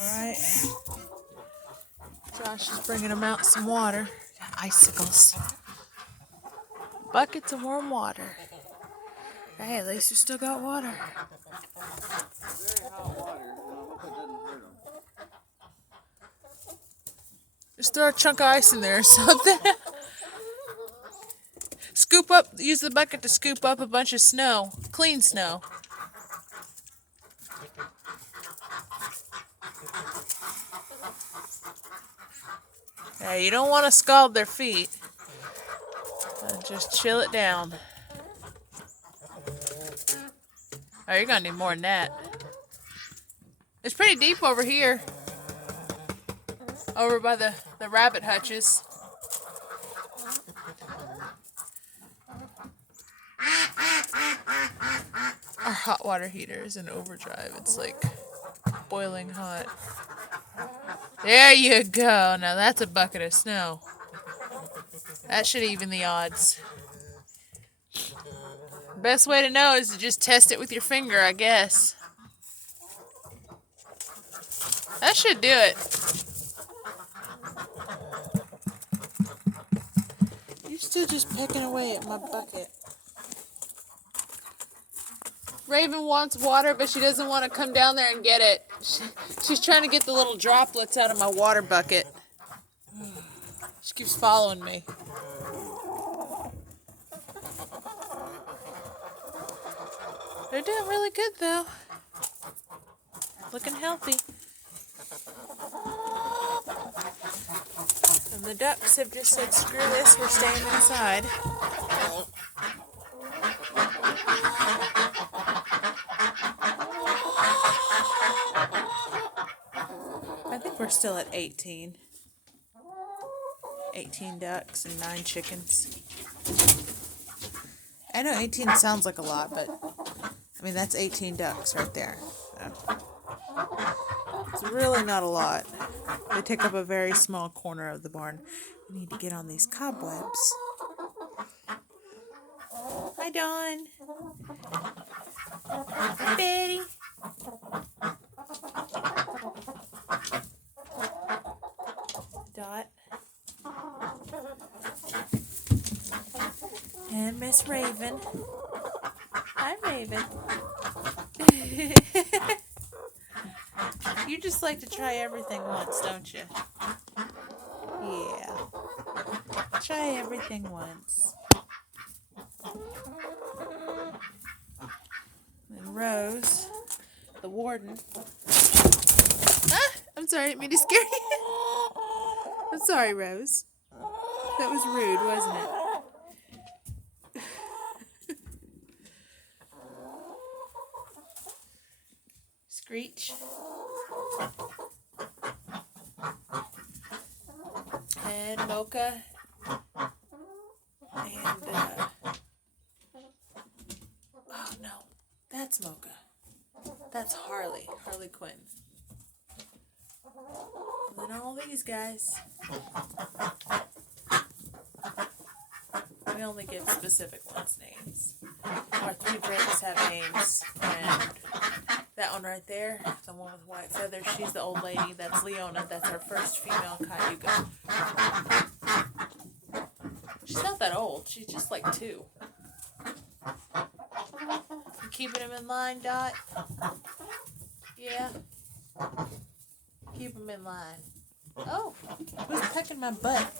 Alright. Josh is bringing them out some water. Icicles. Buckets of warm water. Hey, at least you still got water. Just throw a chunk of ice in there or something. Scoop up, use the bucket to scoop up a bunch of snow. Clean snow. Hey, you don't want to scald their feet. Just chill it down. Oh, you're going to need more than that. It's pretty deep over here. Over by the rabbit hutches. Our hot water heater is in overdrive. It's like boiling hot. There you go. Now that's a bucket of snow. That should even the odds. Best way to know is to just test it with your finger, I guess. That should do it. You're still just pecking away at my bucket. Raven wants water, but she doesn't want to come down there and get it. She's trying to get the little droplets out of my water bucket. She keeps following me. They're doing really good, though. Looking healthy. And the ducks have just said, screw this, we're staying inside. I think we're still at 18. 18 ducks and 9 chickens. I know 18 sounds like a lot, but I mean, that's 18 ducks right there. It's really not a lot. They take up a very small corner of the barn. We need to get on these cobwebs. Hi, Dawn. Hi, Betty. Dot. And Miss Raven. Hi, Raven. You just like to try everything once, don't you? Yeah. Try everything once. And Rose, the warden. Ah! I'm sorry, I didn't mean to scare you. I'm sorry, Rose. That was rude, wasn't it? Screech. And Mocha. And, oh no, that's Mocha. That's Harley Quinn. And then all these guys. We only give specific ones names. Our 3 Britons have names, and that one right there, the one with white feathers, she's the old lady. That's Leona. That's our first female Cayuga. She's not that old. She's just like 2. You keeping him in line, Dot? Yeah. Keep him in line. Oh, who's pecking my butt?